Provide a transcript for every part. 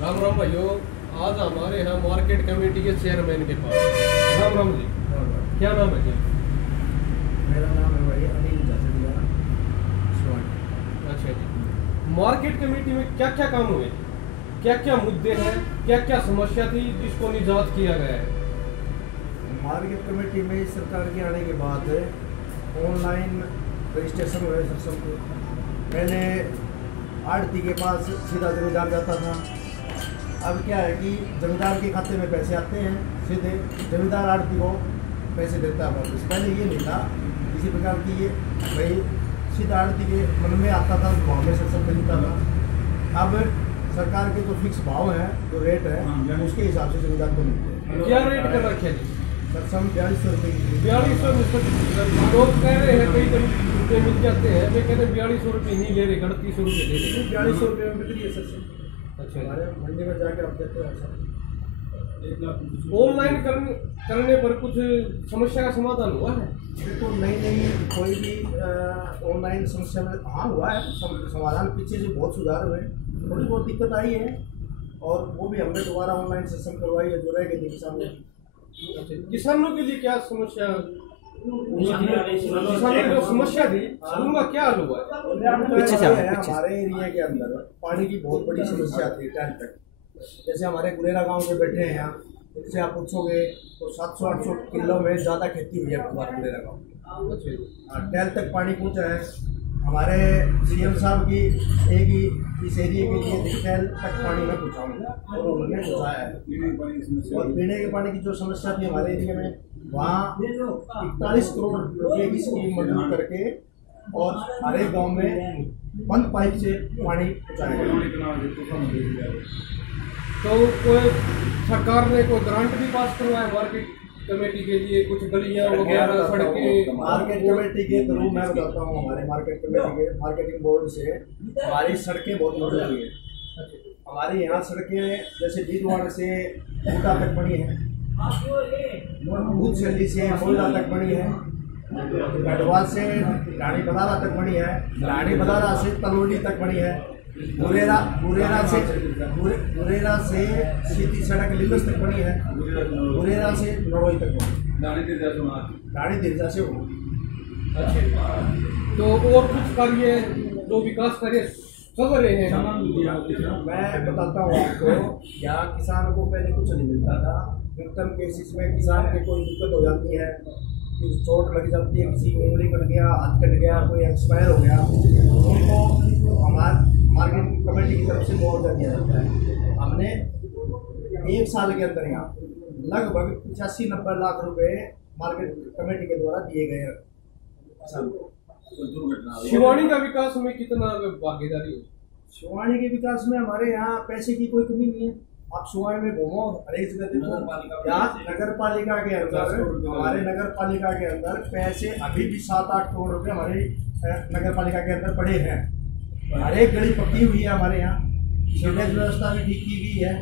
राम राम भाइयों, आज हमारे यहाँ मार्केट कमेटी के चेयरमैन के पास। राम राम जी। क्या नाम है जी? मेरा नाम है भाई अनिल जाजरिया। अच्छा जी। मार्केट कमेटी में क्या क्या काम हुए, क्या क्या मुद्दे हैं, क्या क्या समस्या थी जिसको निजात किया गया है? मार्केट कमेटी में सरकार के आने के बाद ऑनलाइन रजिस्ट्रेशन हुए सबको। पहले आड़ती के पास सीधा जमींदार जाता था। अब क्या है कि जमींदार के खाते में पैसे आते हैं, सीधे जमींदार आड़ती को पैसे देता है वापस। पहले ये नहीं था किसी प्रकार की, ये भाई सीधा आड़ती के मन में आता था, भाव में सब खरीदता था। अब सरकार के जो फिक्स भाव हैं, जो रेट है, उसके हिसाब से जमींदार को मिलते हैं। क्या रेट कर रखे हैं? सम 4200 रुपये की। 4200 लोग कह रहे हैं, कई रुपये मिल जाते हैं, वे कहते हैं 4200 रुपये नहीं ले रहे, 3800 रुपये दे रहे। 4200 रुपये में बिक्री है सर। अच्छा, हमारे मंडी में जाके आप देखते हैं सर। ऑनलाइन करने पर कुछ समस्या का समाधान हुआ है? देखो नहीं कोई भी ऑनलाइन समस्या में हाँ हुआ है समाधान। पीछे से बहुत सुधार हुए, थोड़ी बहुत दिक्कत आई है और वो भी हमने दोबारा ऑनलाइन सिस्टम करवाई है, जो रह गई थी किसानों। किसानों के लिए क्या समस्या? किसानों की जो समस्या थी उनका क्या हल हुआ है? हमारे एरिया के अंदर पानी की बहुत बड़ी समस्या थी टाइम तक। जैसे हमारे गुरेरा गांव से बैठे हैं यहाँ, इनसे आप पूछोगे तो 700-800 किलो में ज़्यादा खेती हुई है हमारे गुरेरा गाँव। टैल तक पानी पहुँचा है। हमारे सीएम साहब की एक ही इस एरिया के लिए टैल तक पानी में पहुँचाऊँगा और उन्होंने पहुँचाया है। और पीने के पानी की जो समस्या थी हमारे एरिया में, वहाँ 41 करोड़ रुपये की स्कीम मंजूर करके और हर एक गाँव में बंद पाइप से पानी पहुँचाया गया। तो कोई सरकार ने कोई ग्रांट भी पास करवाया मार्केट कमेटी के लिए, कुछ गलियां वगैरह सड़कें? मार्केट कमेटी के थ्रू मैं बताता हूँ, हमारे मार्केट कमेटी के मार्केटिंग बोर्ड से हमारी सड़कें बहुत मजबूत हुई है। हमारे यहाँ सड़कें जैसे बीरवाड़ से बूटा तक बनी है, भूतशैली से मोहल्ला तक बनी है, गढ़वाल से रानी बदारा तक बनी है, रानी बदारा से तलवड़ी तक बनी है, गुरेरा से सीधी सड़क लिलस तक बनी है, गुरेरा से नड़ोई तक बनी, रानी दिरजा से हो। अच्छा, तो और कुछ कार्य जो विकास कार्य चल रहे हैं? मैं बताता हूँ आपको, यहाँ किसान को पहले कुछ नहीं मिलता था। विक्टिम केसेस में किसान के कोई दिक्कत हो जाती है, चोट लग जाती है, किसी की उंगली कट गया, हाथ कट गया, कोई एक्सपायर हो गया, उनको हमारे मार्केट कमेटी की तरफ से मुआवजा दिया जाता है। हमने 1 साल के अंदर यहाँ लगभग 85-90 लाख रुपए मार्केट कमेटी के द्वारा दिए गए हैं। शिवानी का विकास में कितना भागीदारी है? शिवानी के विकास में हमारे यहाँ पैसे की कोई कमी नहीं है। आप शिवानी में घूमो, हर एक जगह देखो। यहाँ नगर पालिका के अंदर, हमारे नगर पालिका के अंदर पैसे अभी भी 7-8 करोड़ रुपए हमारे नगर पालिका के अंदर पड़े हैं। हर एक गली पक्की हुई है हमारे यहाँ, सीवरेज व्यवस्था भी ठीक की गई है।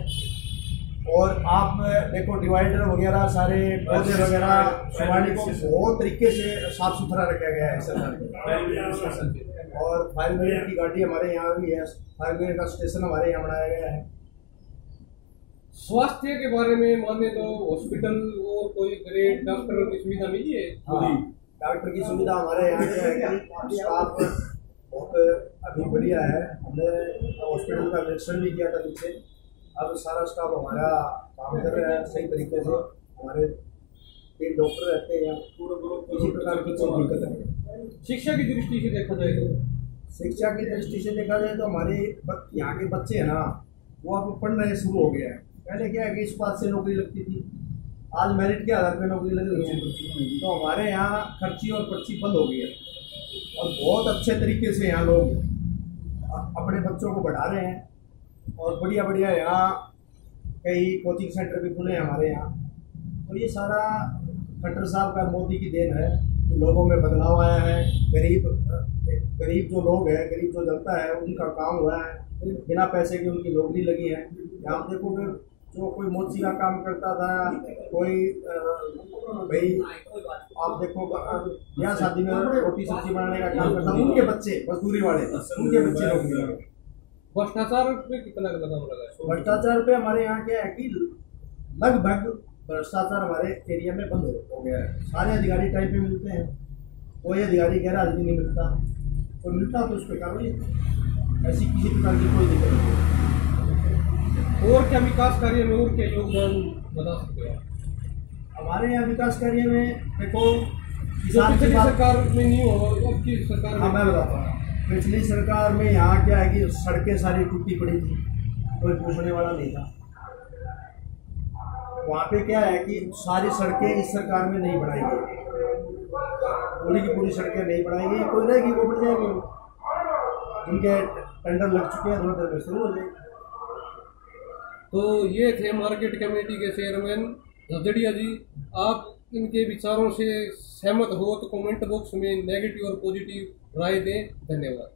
और आप देखो डिवाइडर वगैरह सारे पौधे वगैरह शिवानी को बहुत तरीके से साफ सुथरा रखा गया है सरकार के। और फायर ब्रिगेड की गाड़ी हमारे यहाँ भी है, फायर ब्रिगेड का स्टेशन हमारे यहाँ बनाया गया है। स्वास्थ्य के बारे में माने तो हॉस्पिटल और कोई ग्रेड डॉक्टर की सुविधा मिली है? हाँ, डॉक्टर की सुविधा हमारे यहाँ क्या है कि स्टाफ बहुत अभी बढ़िया है। हमने हॉस्पिटल का निरीक्षण भी किया था पीछे। अब सारा स्टाफ हमारा काम कर रहा है सही तरीके से। हमारे 3 डॉक्टर रहते हैं, किसी प्रकार की कोई दिक्कत नहीं। शिक्षा की दृष्टि से देखा जाए तो? शिक्षा की दृष्टि से देखा जाए तो हमारे यहाँ के बच्चे हैं ना, वो अब पढ़ना शुरू हो गया है। पहले क्या है कि इस बात से नौकरी लगती थी, आज मेरिट के आधार पर नौकरी लग रही है। तो हमारे यहाँ खर्ची और पर्ची बंद हो गई है और बहुत अच्छे तरीके से यहाँ लोग अपने बच्चों को बढ़ा रहे हैं। और बढ़िया बढ़िया यहाँ कई कोचिंग सेंटर भी खुले हैं हमारे यहाँ। तो ये सारा खट्टर साहब का, मोदी की देन है। लोगों में बदलाव आया है, गरीब जो लोग हैं, गरीब जो जनता है, उनका काम हुआ है, बिना पैसे की उनकी नौकरी लगी है। यहाँ देखोगे जो कोई मोची का काम करता था, कोई भाई आप देखो यहाँ शादी में रोटी सब्जी बनाने का काम करता, उनके बच्चे मजदूरी वाले, उनके बच्चे नौकरी लगे। भ्रष्टाचार पे कितना लगाम लगा है? भ्रष्टाचार पे हमारे यहाँ क्या है कि लगभग भ्रष्टाचार हमारे एरिया में बंद हो गया है। सारे अधिकारी टाइम पे मिलते हैं, कोई अधिकारी गैर हाजिरी नहीं मिलता, तो मिलता तो उस पर कार्रवाई, ऐसी किसी प्रकार की कोई दिक्कत नहीं। और क्या विकास कार्य में और क्या योगदान बता सकते हो आप? हमारे यहाँ विकास कार्य में देखो, जो किसान पिछली की बात सरकार में नहीं हो, अब की सरकार हाँ मैं में बताता हूँ। पिछली सरकार में यहाँ क्या है कि सड़कें सारी टूटी पड़ी थी, कोई पूछने वाला नहीं था। वहाँ पे क्या है कि सारी सड़कें इस सरकार में नहीं बनाई गई, पूरी की पूरी सड़कें नहीं बनाई गई, कोई रहेगी वो बन जाएंगे, जिनके टेंडर लग चुके हैं थोड़ी देर में शुरू हो जाएगी। तो ये थे मार्केट कमेटी के चेयरमैन झजड़िया जी। आप इनके विचारों से सहमत हो तो कमेंट बॉक्स में नेगेटिव और पॉजिटिव राय दें। धन्यवाद।